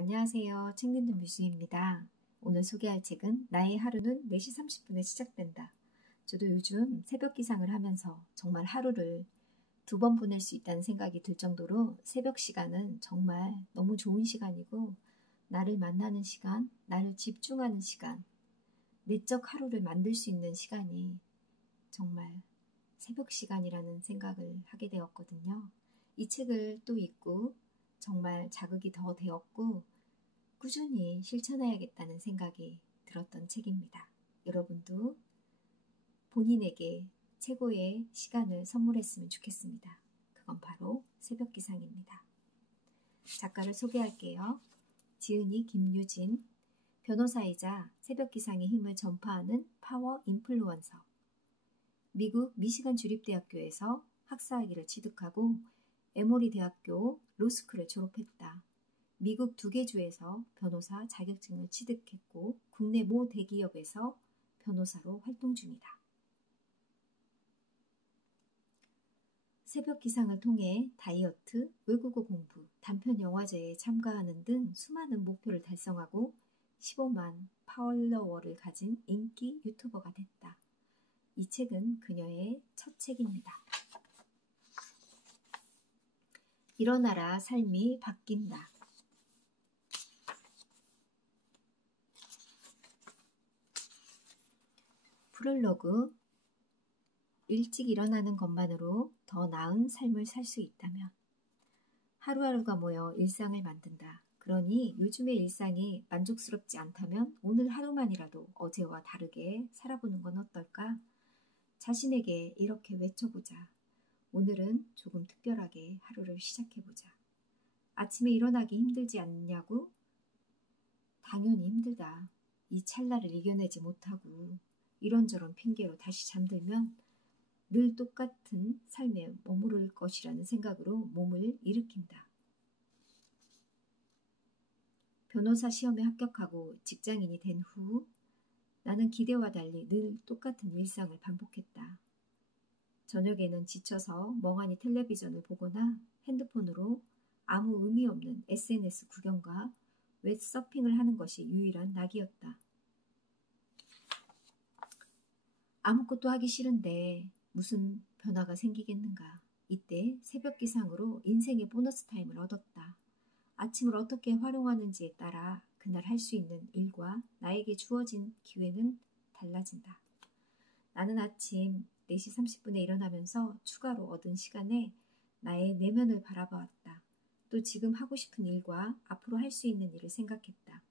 안녕하세요. 책 읽는 뮤즈입니다. 오늘 소개할 책은 나의 하루는 4시 30분에 시작된다. 저도 요즘 새벽 기상을 하면서 정말 하루를 2번 보낼 수 있다는 생각이 들 정도로 새벽 시간은 정말 너무 좋은 시간이고 나를 만나는 시간, 나를 집중하는 시간, 내적 하루를 만들 수 있는 시간이 정말 새벽 시간이라는 생각을 하게 되었거든요. 이 책을 또 읽고 정말 자극이 더 되었고 꾸준히 실천해야겠다는 생각이 들었던 책입니다. 여러분도 본인에게 최고의 시간을 선물했으면 좋겠습니다. 그건 바로 새벽 기상입니다. 작가를 소개할게요. 지은이 김유진, 변호사이자 새벽 기상의 힘을 전파하는 파워 인플루언서. 미국 미시간 주립대학교에서 학사학위를 취득하고 에모리 대학교 로스쿨을 졸업했다. 미국 2개 주에서 변호사 자격증을 취득했고 국내 모 대기업에서 변호사로 활동 중이다. 새벽 기상을 통해 다이어트, 외국어 공부, 단편 영화제에 참가하는 등 수많은 목표를 달성하고 15만 팔로워를 가진 인기 유튜버가 됐다. 이 책은 그녀의 첫 책입니다. 일어나라, 삶이 바뀐다. 프롤로그. 일찍 일어나는 것만으로 더 나은 삶을 살 수 있다면 하루하루가 모여 일상을 만든다. 그러니 요즘의 일상이 만족스럽지 않다면 오늘 하루만이라도 어제와 다르게 살아보는 건 어떨까? 자신에게 이렇게 외쳐보자. 오늘은 조금 특별하게 하루를 시작해보자. 아침에 일어나기 힘들지 않냐고? 당연히 힘들다. 이 찰나를 이겨내지 못하고 이런저런 핑계로 다시 잠들면 늘 똑같은 삶에 머무를 것이라는 생각으로 몸을 일으킨다. 변호사 시험에 합격하고 직장인이 된 후 나는 기대와 달리 늘 똑같은 일상을 반복했다. 저녁에는 지쳐서 멍하니 텔레비전을 보거나 핸드폰으로 아무 의미 없는 SNS 구경과 웹서핑을 하는 것이 유일한 낙이었다. 아무것도 하기 싫은데 무슨 변화가 생기겠는가. 이때 새벽 기상으로 인생의 보너스 타임을 얻었다. 아침을 어떻게 활용하는지에 따라 그날 할 수 있는 일과 나에게 주어진 기회는 달라진다. 나는 아침 4시 30분에 일어나면서 추가로 얻은 시간에 나의 내면을 바라보았다. 또 지금 하고 싶은 일과 앞으로 할 수 있는 일을 생각했다.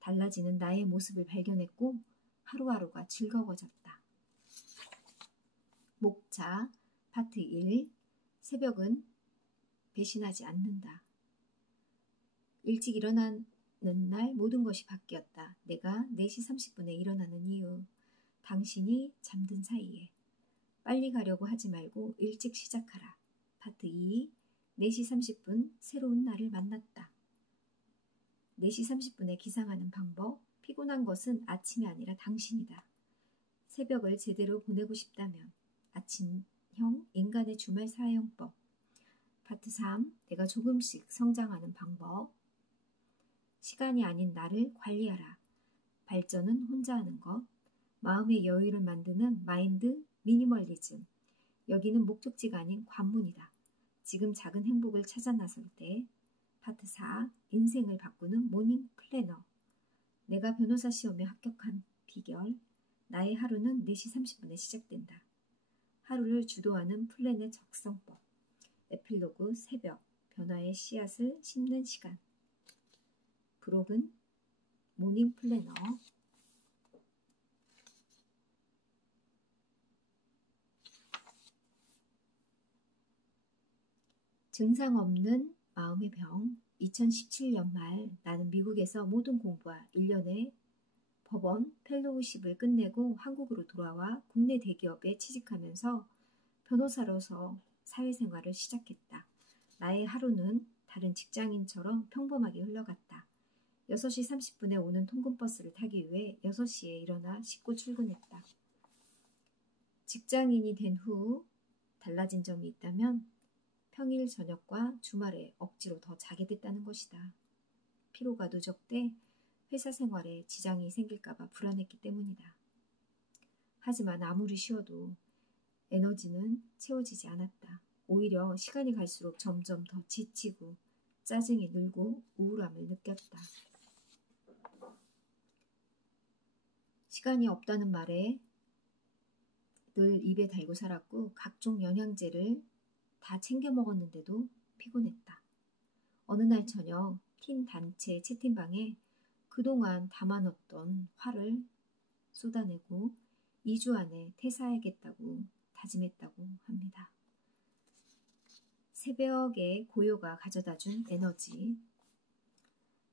달라지는 나의 모습을 발견했고 하루하루가 즐거워졌다. 목차 파트 1. 새벽은 배신하지 않는다. 일찍 일어나는 날 모든 것이 바뀌었다. 내가 4시 30분에 일어나는 이유. 당신이 잠든 사이에. 빨리 가려고 하지 말고 일찍 시작하라. 파트 2. 4시 30분 새로운 날을 만났다. 4시 30분에 기상하는 방법. 피곤한 것은 아침이 아니라 당신이다. 새벽을 제대로 보내고 싶다면 아침형 인간의 주말 사용법. 파트 3. 내가 조금씩 성장하는 방법. 시간이 아닌 나를 관리하라. 발전은 혼자 하는 것. 마음의 여유를 만드는 마인드 미니멀리즘. 여기는 목적지가 아닌 관문이다. 지금 작은 행복을 찾아 나설 때. 파트 4. 인생을 바꾸는 모닝 플래너. 내가 변호사 시험에 합격한 비결. 나의 하루는 4시 30분에 시작된다. 하루를 주도하는 플랜의 적성법. 에필로그 새벽. 변화의 씨앗을 심는 시간. 브록은 모닝 플래너. 증상 없는 마음의 병. 2017년 말 나는 미국에서 모든 공부와 1년의 법원 펠로우십을 끝내고 한국으로 돌아와 국내 대기업에 취직하면서 변호사로서 사회생활을 시작했다. 나의 하루는 다른 직장인처럼 평범하게 흘러갔다. 6시 30분에 오는 통근버스를 타기 위해 6시에 일어나 씻고 출근했다. 직장인이 된 후 달라진 점이 있다면 평일 저녁과 주말에 억지로 더 자게 됐다는 것이다. 피로가 누적돼 회사 생활에 지장이 생길까봐 불안했기 때문이다. 하지만 아무리 쉬어도 에너지는 채워지지 않았다. 오히려 시간이 갈수록 점점 더 지치고 짜증이 늘고 우울함을 느꼈다. 시간이 없다는 말에 늘 입에 달고 살았고 각종 영양제를 다 챙겨 먹었는데도 피곤했다. 어느 날 저녁 팀 단체 채팅방에 그동안 담아놨던 화를 쏟아내고 2주 안에 퇴사하겠다고 다짐했다고 합니다. 새벽에 고요가 가져다준 에너지.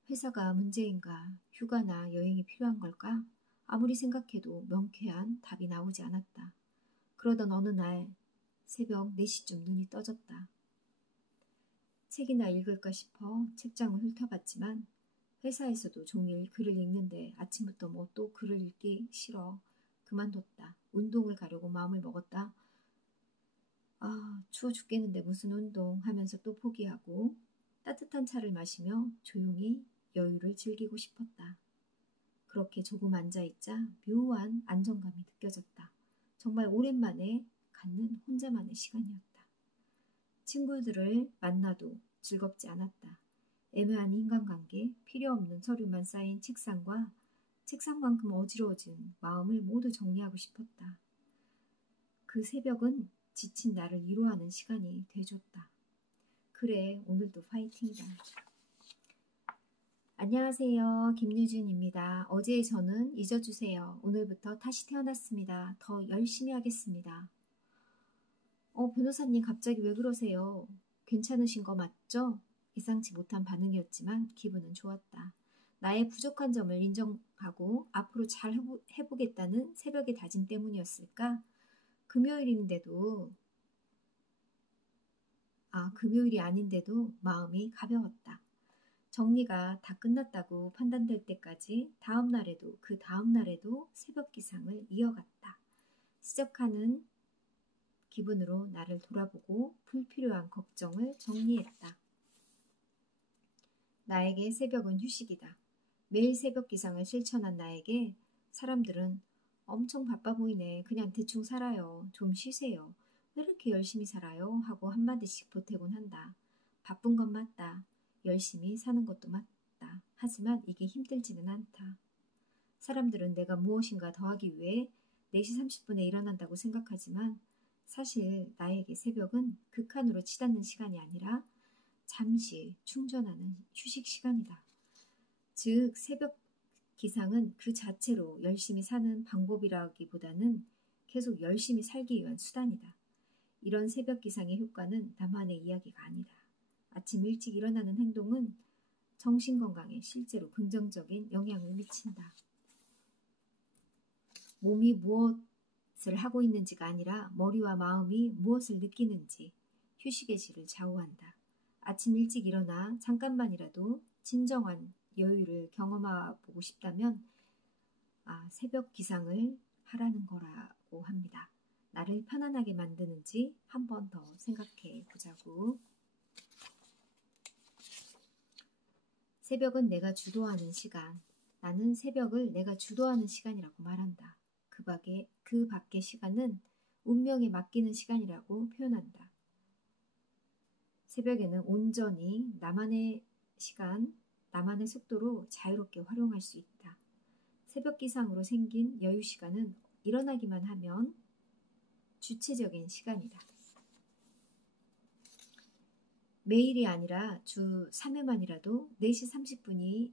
회사가 문제인가? 휴가나 여행이 필요한 걸까? 아무리 생각해도 명쾌한 답이 나오지 않았다. 그러던 어느 날 새벽 4시쯤 눈이 떠졌다. 책이나 읽을까 싶어 책장을 훑어봤지만 회사에서도 종일 글을 읽는데 아침부터 뭐 또 글을 읽기 싫어 그만뒀다. 운동을 가려고 마음을 먹었다. 추워 죽겠는데 무슨 운동 하면서 또 포기하고 따뜻한 차를 마시며 조용히 여유를 즐기고 싶었다. 그렇게 조금 앉아있자 묘한 안정감이 느껴졌다. 정말 오랜만에 갖는 혼자만의 시간이었다. 친구들을 만나도 즐겁지 않았다. 애매한 인간관계, 필요 없는 서류만 쌓인 책상과 책상만큼 어지러워진 마음을 모두 정리하고 싶었다. 그 새벽은 지친 나를 위로하는 시간이 돼줬다. 그래, 오늘도 파이팅이다. 안녕하세요. 김유준입니다. 어제의 저는 잊어주세요. 오늘부터 다시 태어났습니다. 더 열심히 하겠습니다. 변호사님 갑자기 왜 그러세요? 괜찮으신 거 맞죠? 예상치 못한 반응이었지만 기분은 좋았다. 나의 부족한 점을 인정하고 앞으로 잘 해보겠다는 새벽의 다짐 때문이었을까? 금요일이 아닌데도 마음이 가벼웠다. 정리가 다 끝났다고 판단될 때까지 다음 날에도 그 다음 날에도 새벽 기상을 이어갔다. 시작하는 기분으로 나를 돌아보고 불필요한 걱정을 정리했다. 나에게 새벽은 휴식이다. 매일 새벽 기상을 실천한 나에게 사람들은 엄청 바빠 보이네. 그냥 대충 살아요. 좀 쉬세요. 왜 이렇게 열심히 살아요? 하고 한마디씩 보태곤 한다. 바쁜 건 맞다. 열심히 사는 것도 맞다. 하지만 이게 힘들지는 않다. 사람들은 내가 무엇인가 더 하기 위해 4시 30분에 일어난다고 생각하지만 사실 나에게 새벽은 극한으로 치닫는 시간이 아니라 잠시 충전하는 휴식 시간이다. 즉 새벽 기상은 그 자체로 열심히 사는 방법이라기보다는 계속 열심히 살기 위한 수단이다. 이런 새벽 기상의 효과는 나만의 이야기가 아니다. 아침 일찍 일어나는 행동은 정신건강에 실제로 긍정적인 영향을 미친다. 몸이 무엇을 하고 있는지가 아니라 머리와 마음이 무엇을 느끼는지 휴식의 질을 좌우한다. 아침 일찍 일어나 잠깐만이라도 진정한 여유를 경험해보고 싶다면 새벽 기상을 하라는 거라고 합니다. 나를 편안하게 만드는지 한 번 더 생각해 보자고. 새벽은 내가 주도하는 시간. 나는 새벽을 내가 주도하는 시간이라고 말한다. 그 밖의 시간은 운명에 맡기는 시간이라고 표현한다. 새벽에는 온전히 나만의 시간, 나만의 속도로 자유롭게 활용할 수 있다. 새벽 기상으로 생긴 여유 시간은 일어나기만 하면 주체적인 시간이다. 매일이 아니라 주 3회만이라도 4시 30분이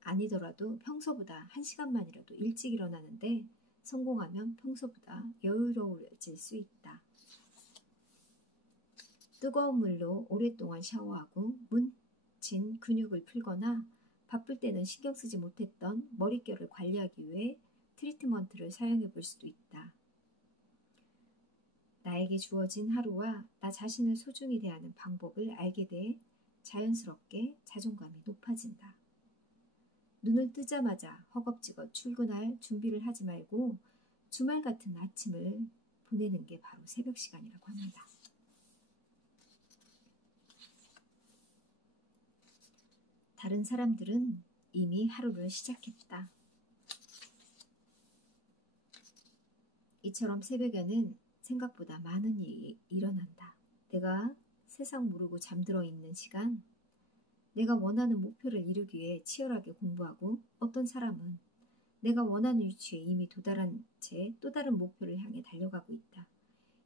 아니더라도 평소보다 1시간만이라도 일찍 일어나는데 성공하면 평소보다 여유로워질 수 있다. 뜨거운 물로 오랫동안 샤워하고 뭉친 근육을 풀거나 바쁠 때는 신경 쓰지 못했던 머릿결을 관리하기 위해 트리트먼트를 사용해 볼 수도 있다. 나에게 주어진 하루와 나 자신을 소중히 대하는 방법을 알게 돼 자연스럽게 자존감이 높아진다. 눈을 뜨자마자 허겁지겁 출근할 준비를 하지 말고 주말 같은 아침을 보내는 게 바로 새벽 시간이라고 합니다. 다른 사람들은 이미 하루를 시작했다. 이처럼 새벽에는 생각보다 많은 일이 일어난다. 내가 세상 모르고 잠들어 있는 시간, 내가 원하는 목표를 이루기 위해 치열하게 공부하고 어떤 사람은 내가 원하는 위치에 이미 도달한 채 또 다른 목표를 향해 달려가고 있다.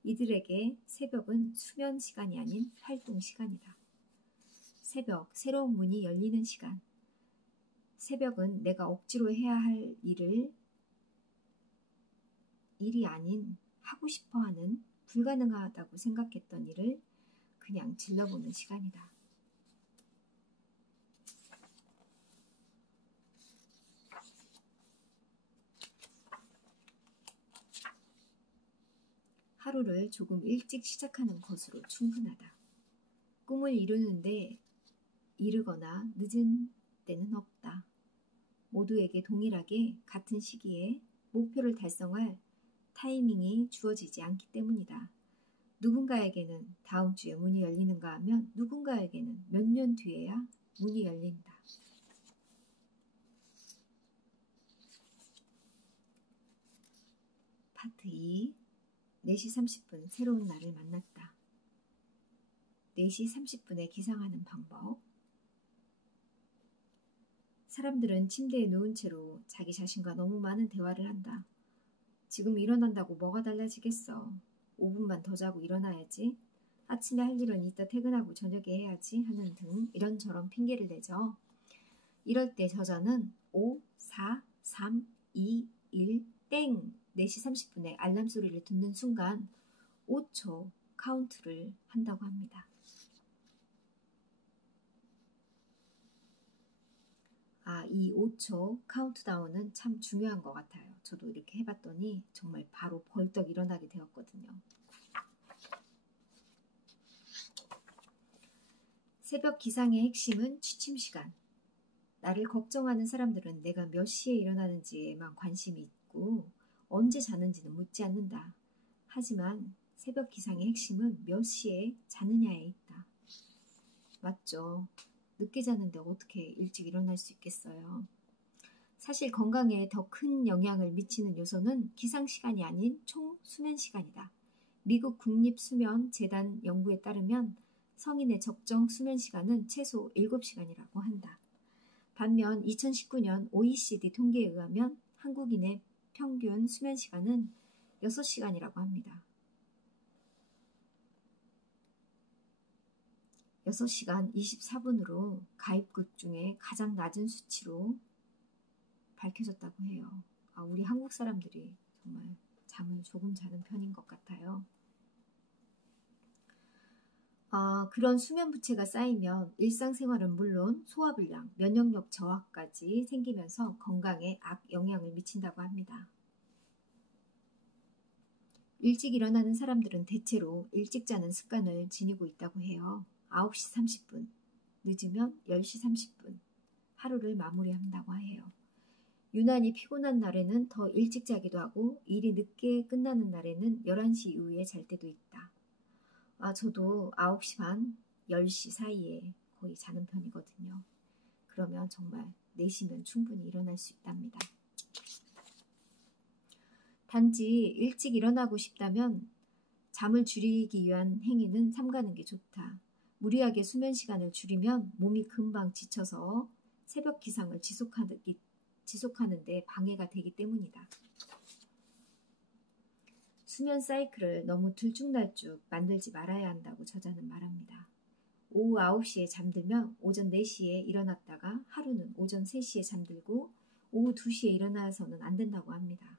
이들에게 새벽은 수면 시간이 아닌 활동 시간이다. 새벽, 새로운 문이 열리는 시간. 새벽은 내가 억지로 해야 할 일이 아닌 하고 싶어 하는 불가능하다고 생각했던 일을 그냥 질러보는 시간이다. 하루를 조금 일찍 시작하는 것으로 충분하다. 꿈을 이루는데 이르거나 늦은 때는 없다. 모두에게 동일하게 같은 시기에 목표를 달성할 타이밍이 주어지지 않기 때문이다. 누군가에게는 다음 주에 문이 열리는가 하면 누군가에게는 몇 년 뒤에야 문이 열린다. 파트 2. 4시 30분 새로운 날을 만났다. 4시 30분에 기상하는 방법. 사람들은 침대에 누운 채로 자기 자신과 너무 많은 대화를 한다. 지금 일어난다고 뭐가 달라지겠어. 5분만 더 자고 일어나야지. 아침에 할 일은 이따 퇴근하고 저녁에 해야지 하는 등 이런저런 핑계를 내죠. 이럴 때 저자는 5, 4, 3, 2, 1, 땡! 4시 30분에 알람 소리를 듣는 순간 5초 카운트를 한다고 합니다. 이 5초 카운트다운은 참 중요한 것 같아요. 저도 이렇게 해봤더니 정말 바로 벌떡 일어나게 되었거든요. 새벽 기상의 핵심은 취침 시간. 나를 걱정하는 사람들은 내가 몇 시에 일어나는지에만 관심이 있고 언제 자는지는 묻지 않는다. 하지만 새벽 기상의 핵심은 몇 시에 자느냐에 있다. 맞죠? 늦게 자는데 어떻게 일찍 일어날 수 있겠어요? 사실 건강에 더 큰 영향을 미치는 요소는 기상 시간이 아닌 총 수면 시간이다. 미국 국립수면재단 연구에 따르면 성인의 적정 수면 시간은 최소 7시간이라고 한다. 반면 2019년 OECD 통계에 의하면 한국인의 평균 수면 시간은 6시간이라고 합니다. 6시간 24분으로 가입국 중에 가장 낮은 수치로 밝혀졌다고 해요. 우리 한국 사람들이 정말 잠을 조금 자는 편인 것 같아요. 그런 수면 부채가 쌓이면 일상생활은 물론 소화불량, 면역력 저하까지 생기면서 건강에 악영향을 미친다고 합니다. 일찍 일어나는 사람들은 대체로 일찍 자는 습관을 지니고 있다고 해요. 9시 30분, 늦으면 10시 30분, 하루를 마무리한다고 해요. 유난히 피곤한 날에는 더 일찍 자기도 하고 일이 늦게 끝나는 날에는 11시 이후에 잘 때도 있다. 저도 9시 반, 10시 사이에 거의 자는 편이거든요. 그러면 정말 4시면 충분히 일어날 수 있답니다. 단지 일찍 일어나고 싶다면 잠을 줄이기 위한 행위는 삼가는 게 좋다. 무리하게 수면 시간을 줄이면 몸이 금방 지쳐서 새벽 기상을 지속하는 데 방해가 되기 때문이다. 수면 사이클을 너무 들쭉날쭉 만들지 말아야 한다고 저자는 말합니다. 오후 9시에 잠들면 오전 4시에 일어났다가 하루는 오전 3시에 잠들고 오후 2시에 일어나서는 안 된다고 합니다.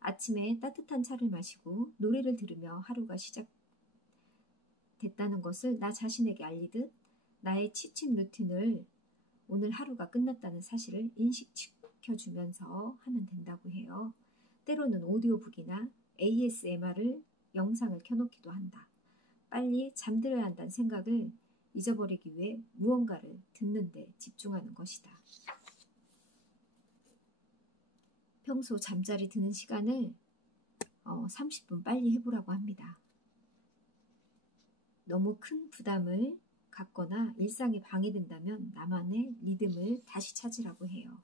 아침에 따뜻한 차를 마시고 노래를 들으며 하루가 시작됐다는 것을 나 자신에게 알리듯 나의 취침 루틴을 오늘 하루가 끝났다는 사실을 인식시켜주면서 하면 된다고 해요. 때로는 오디오북이나 ASMR을 영상을 켜놓기도 한다. 빨리 잠들어야 한다는 생각을 잊어버리기 위해 무언가를 듣는 데 집중하는 것이다. 평소 잠자리 드는 시간을 30분 빨리 해보라고 합니다. 너무 큰 부담을 같거나 일상이 방해된다면 나만의 리듬을 다시 찾으라고 해요.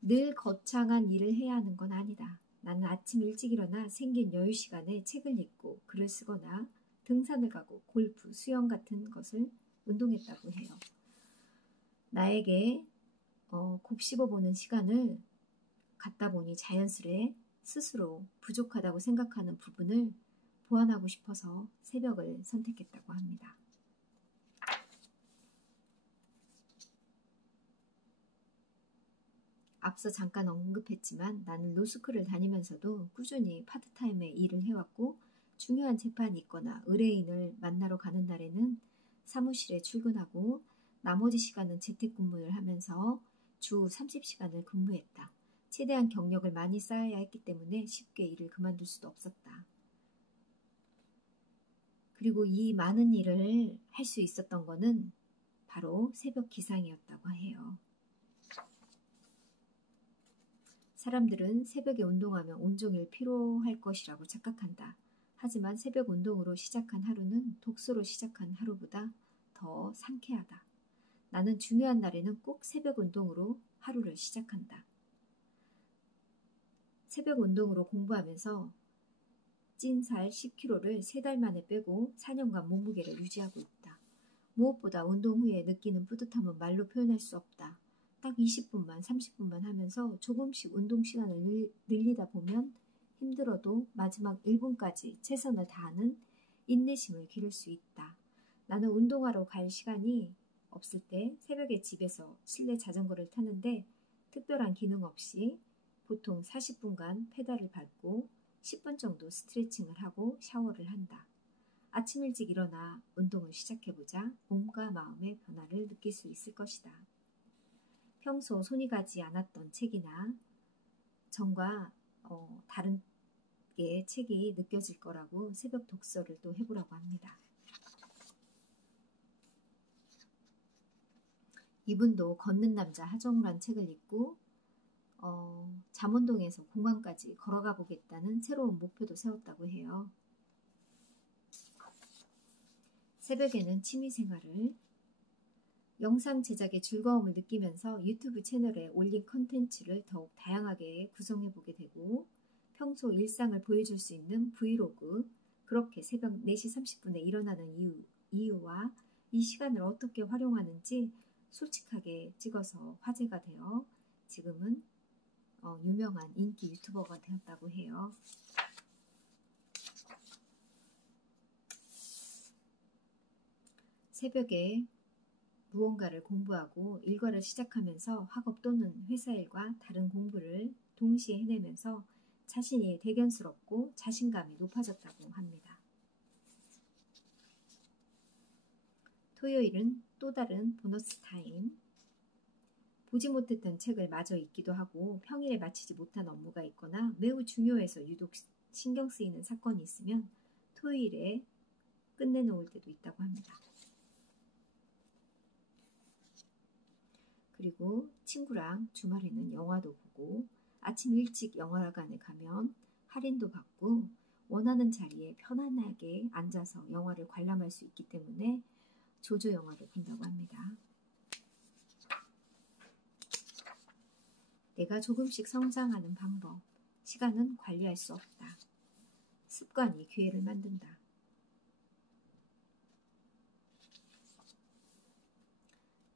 늘 거창한 일을 해야 하는 건 아니다. 나는 아침 일찍 일어나 생긴 여유 시간에 책을 읽고 글을 쓰거나 등산을 가고 골프, 수영 같은 것을 운동했다고 해요. 나에게 곱씹어보는 시간을 갖다 보니 자연스레 스스로 부족하다고 생각하는 부분을 보완하고 싶어서 새벽을 선택했다고 합니다. 앞서 잠깐 언급했지만 나는 로스쿨을 다니면서도 꾸준히 파트타임의 일을 해왔고 중요한 재판이 있거나 의뢰인을 만나러 가는 날에는 사무실에 출근하고 나머지 시간은 재택근무를 하면서 주 30시간을 근무했다. 최대한 경력을 많이 쌓아야 했기 때문에 쉽게 일을 그만둘 수도 없었다. 그리고 이 많은 일을 할 수 있었던 것은 바로 새벽 기상이었다고 해요. 사람들은 새벽에 운동하면 온종일 피로할 것이라고 착각한다. 하지만 새벽 운동으로 시작한 하루는 독서로 시작한 하루보다 더 상쾌하다. 나는 중요한 날에는 꼭 새벽 운동으로 하루를 시작한다. 새벽 운동으로 공부하면서 찐살 10kg를 3달 만에 빼고 4년간 몸무게를 유지하고 있다. 무엇보다 운동 후에 느끼는 뿌듯함은 말로 표현할 수 없다. 딱 20분만 30분만 하면서 조금씩 운동 시간을 늘리다 보면 힘들어도 마지막 1분까지 최선을 다하는 인내심을 기를 수 있다. 나는 운동하러 갈 시간이 없을 때 새벽에 집에서 실내 자전거를 타는데 특별한 기능 없이 보통 40분간 페달을 밟고 10분 정도 스트레칭을 하고 샤워를 한다. 아침 일찍 일어나 운동을 시작해보자 몸과 마음의 변화를 느낄 수 있을 것이다. 평소 손이 가지 않았던 책이나 전과 다른 책이 느껴질 거라고 새벽 독서를 또 해보라고 합니다. 이분도 걷는 남자 하정우란 책을 읽고 잠원동에서 공항까지 걸어가 보겠다는 새로운 목표도 세웠다고 해요. 새벽에는 취미생활을 영상 제작의 즐거움을 느끼면서 유튜브 채널에 올린 컨텐츠를 더욱 다양하게 구성해보게 되고 평소 일상을 보여줄 수 있는 브이로그, 그렇게 새벽 4시 30분에 일어나는 이유와 이 시간을 어떻게 활용하는지 솔직하게 찍어서 화제가 되어 지금은 유명한 인기 유튜버가 되었다고 해요. 새벽에 무언가를 공부하고 일과를 시작하면서 학업 또는 회사 일과 다른 공부를 동시에 해내면서 자신이 대견스럽고 자신감이 높아졌다고 합니다. 토요일은 또 다른 보너스 타임. 보지 못했던 책을 마저 읽기도 하고 평일에 마치지 못한 업무가 있거나 매우 중요해서 유독 신경 쓰이는 사건이 있으면 토요일에 끝내놓을 때도 있다고 합니다. 그리고 친구랑 주말에는 영화도 보고 아침 일찍 영화관에 가면 할인도 받고 원하는 자리에 편안하게 앉아서 영화를 관람할 수 있기 때문에 조조 영화를 본다고 합니다. 내가 조금씩 성장하는 방법. 시간은 관리할 수 없다. 습관이 기회를 만든다.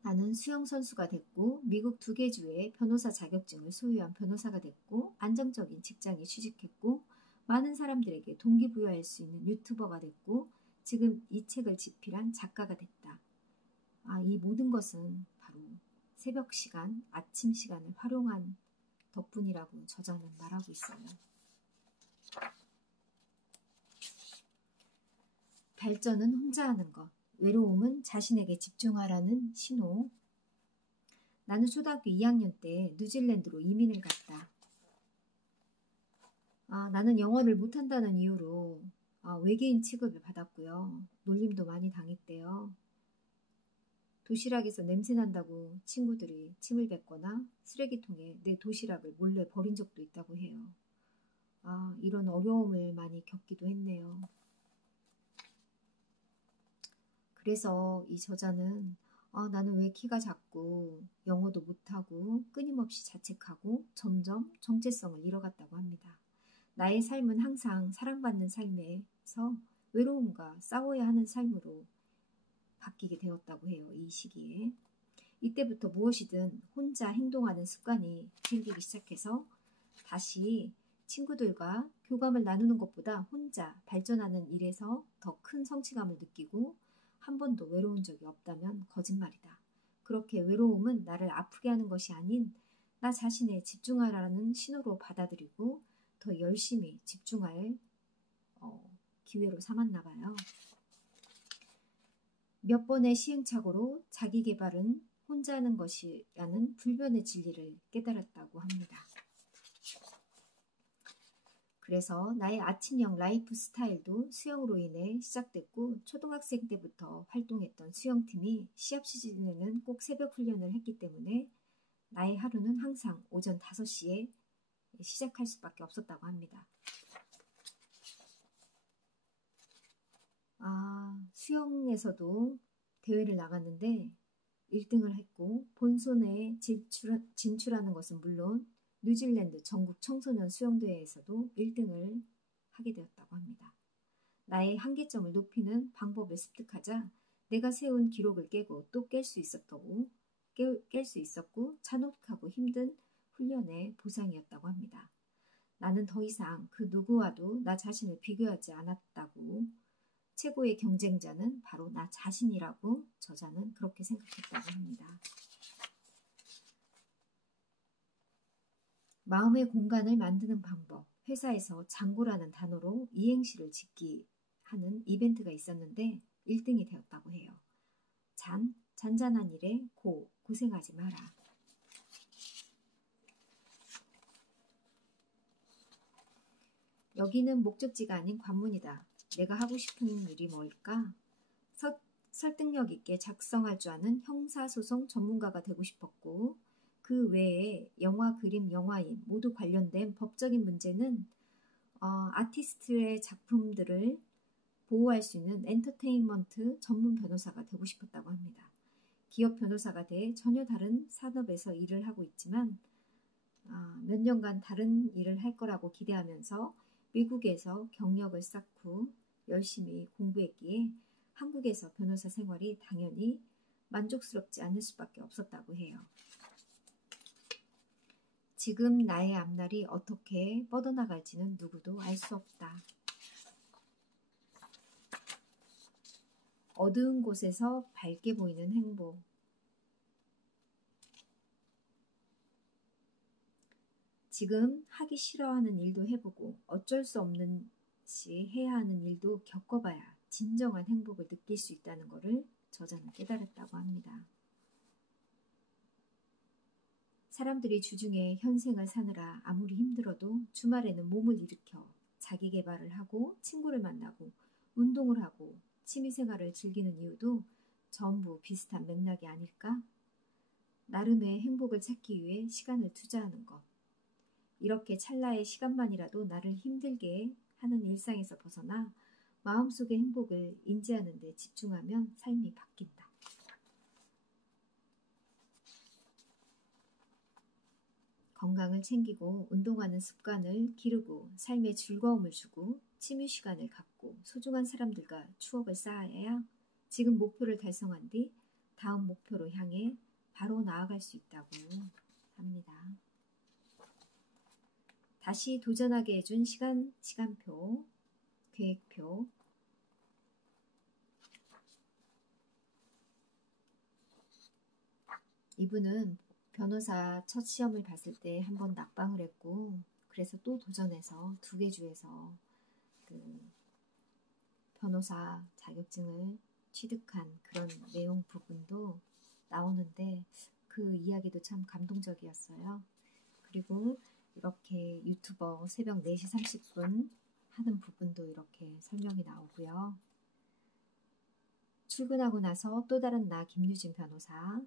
나는 수영선수가 됐고 미국 2개 주의 변호사 자격증을 소유한 변호사가 됐고 안정적인 직장에 취직했고 많은 사람들에게 동기부여할 수 있는 유튜버가 됐고 지금 이 책을 집필한 작가가 됐다. 이 모든 것은 바로 새벽 시간, 아침 시간을 활용한 덕분이라고 저자는 말하고 있어요. 발전은 혼자 하는 것. 외로움은 자신에게 집중하라는 신호. 나는 초등학교 2학년 때 뉴질랜드로 이민을 갔다. 나는 영어를 못한다는 이유로 외계인 취급을 받았고요. 놀림도 많이 당했대요. 도시락에서 냄새 난다고 친구들이 침을 뱉거나 쓰레기통에 내 도시락을 몰래 버린 적도 있다고 해요. 이런 어려움을 많이 겪기도 했네요. 그래서 이 저자는 나는 왜 키가 작고 영어도 못하고 끊임없이 자책하고 점점 정체성을 잃어갔다고 합니다. 나의 삶은 항상 사랑받는 삶에서 외로움과 싸워야 하는 삶으로 바뀌게 되었다고 해요. 이 시기에. 이때부터 무엇이든 혼자 행동하는 습관이 생기기 시작해서 다시 친구들과 교감을 나누는 것보다 혼자 발전하는 일에서 더 큰 성취감을 느끼고 한 번도 외로운 적이 없다면 거짓말이다. 그렇게 외로움은 나를 아프게 하는 것이 아닌 나 자신에 집중하라는 신호로 받아들이고 더 열심히 집중할 기회로 삼았나 봐요. 몇 번의 시행착오로 자기 개발은 혼자 하는 것이라는 불변의 진리를 깨달았다고 합니다. 그래서 나의 아침형 라이프 스타일도 수영으로 인해 시작됐고 초등학생 때부터 활동했던 수영팀이 시합 시즌에는 꼭 새벽 훈련을 했기 때문에 나의 하루는 항상 오전 5시에 시작할 수밖에 없었다고 합니다. 수영에서도 대회를 나갔는데 1등을 했고 본선에 진출하는 것은 물론 뉴질랜드 전국 청소년 수영대회에서도 1등을 하게 되었다고 합니다. 나의 한계점을 높이는 방법을 습득하자 내가 세운 기록을 깨고 또 깰 수 있었고 잔혹하고 힘든 훈련의 보상이었다고 합니다. 나는 더 이상 그 누구와도 나 자신을 비교하지 않았다고 최고의 경쟁자는 바로 나 자신이라고 저자는 그렇게 생각했다고 합니다. 마음의 공간을 만드는 방법, 회사에서 장고라는 단어로 이행시를 짓기 하는 이벤트가 있었는데 1등이 되었다고 해요. 잔잔한 일에 고생하지 마라. 여기는 목적지가 아닌 관문이다. 내가 하고 싶은 일이 뭘까? 설득력 있게 작성할 줄 아는 형사소송 전문가가 되고 싶었고 그 외에 영화, 그림, 영화인 모두 관련된 법적인 문제는 아티스트의 작품들을 보호할 수 있는 엔터테인먼트 전문 변호사가 되고 싶었다고 합니다. 기업 변호사가 돼 전혀 다른 산업에서 일을 하고 있지만 몇 년간 다른 일을 할 거라고 기대하면서 미국에서 경력을 쌓고 열심히 공부했기에 한국에서 변호사 생활이 당연히 만족스럽지 않을 수밖에 없었다고 해요. 지금 나의 앞날이 어떻게 뻗어나갈지는 누구도 알 수 없다. 어두운 곳에서 밝게 보이는 행복. 지금 하기 싫어하는 일도 해보고 어쩔 수 없는 시 해야 하는 일도 겪어봐야 진정한 행복을 느낄 수 있다는 것을 저자는 깨달았다고 합니다. 사람들이 주중에 현생을 사느라 아무리 힘들어도 주말에는 몸을 일으켜 자기 개발을 하고 친구를 만나고 운동을 하고 취미생활을 즐기는 이유도 전부 비슷한 맥락이 아닐까? 나름의 행복을 찾기 위해 시간을 투자하는 것. 이렇게 찰나의 시간만이라도 나를 힘들게 하는 일상에서 벗어나 마음속의 행복을 인지하는 데 집중하면 삶이 바뀐다. 건강을 챙기고 운동하는 습관을 기르고 삶에 즐거움을 주고 취미 시간을 갖고 소중한 사람들과 추억을 쌓아야 지금 목표를 달성한 뒤 다음 목표로 향해 바로 나아갈 수 있다고 합니다. 다시 도전하게 해준 시간표, 계획표. 이분은 변호사 첫 시험을 봤을 때 한 번 낙방을 했고 그래서 또 도전해서 2개 주에서 그 변호사 자격증을 취득한 그런 내용 부분도 나오는데 그 이야기도 참 감동적이었어요. 그리고 이렇게 유튜버 새벽 4시 30분 하는 부분도 이렇게 설명이 나오고요. 출근하고 나서 또 다른 나 김유진 변호사.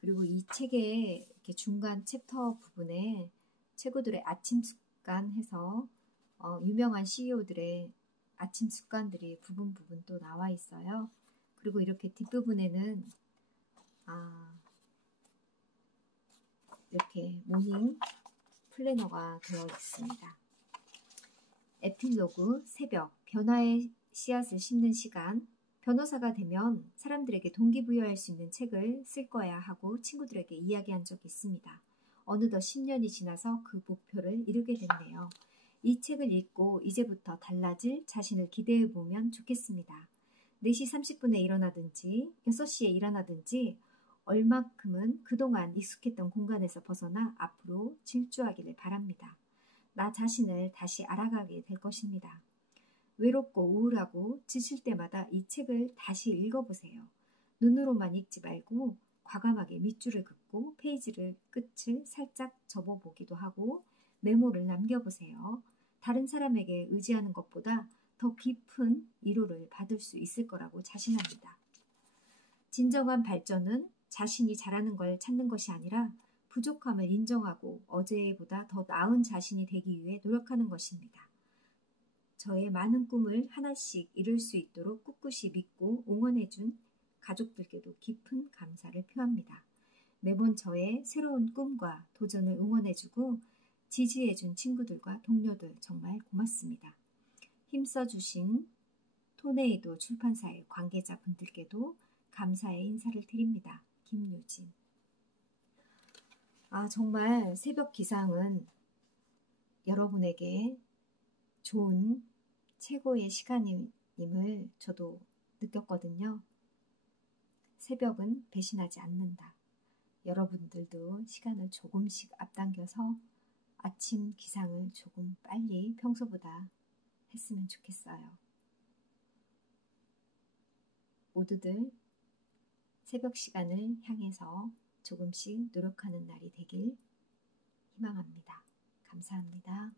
그리고 이 책의 이렇게 중간 챕터 부분에 최고들의 아침 습관 해서 유명한 CEO들의 아침 습관들이 부분 또 나와 있어요. 그리고 이렇게 뒷부분에는 이렇게 모닝 플래너가 되어 있습니다. 에필로그, 새벽, 변화의 씨앗을 심는 시간. 변호사가 되면 사람들에게 동기부여할 수 있는 책을 쓸 거야 하고 친구들에게 이야기한 적이 있습니다. 어느덧 10년이 지나서 그 목표를 이루게 됐네요. 이 책을 읽고 이제부터 달라질 자신을 기대해 보면 좋겠습니다. 4시 30분에 일어나든지 6시에 일어나든지 얼마큼은 그동안 익숙했던 공간에서 벗어나 앞으로 질주하기를 바랍니다. 나 자신을 다시 알아가게 될 것입니다. 외롭고 우울하고 지칠 때마다 이 책을 다시 읽어보세요. 눈으로만 읽지 말고 과감하게 밑줄을 긋고 페이지를 끝을 살짝 접어보기도 하고 메모를 남겨보세요. 다른 사람에게 의지하는 것보다 더 깊은 위로를 받을 수 있을 거라고 자신합니다. 진정한 발전은 자신이 잘하는 걸 찾는 것이 아니라 부족함을 인정하고 어제보다 더 나은 자신이 되기 위해 노력하는 것입니다. 저의 많은 꿈을 하나씩 이룰 수 있도록 꿋꿋이 믿고 응원해준 가족들께도 깊은 감사를 표합니다. 매번 저의 새로운 꿈과 도전을 응원해주고 지지해준 친구들과 동료들 정말 고맙습니다. 힘써주신 토네이도 출판사의 관계자분들께도 감사의 인사를 드립니다. 김유진. 정말 새벽 기상은 여러분에게 좋은 최고의 시간임을 저도 느꼈거든요. 새벽은 배신하지 않는다. 여러분들도 시간을 조금씩 앞당겨서 아침 기상을 조금 빨리 평소보다 했으면 좋겠어요. 모두들 새벽 시간을 향해서 조금씩 노력하는 날이 되길 희망합니다. 감사합니다.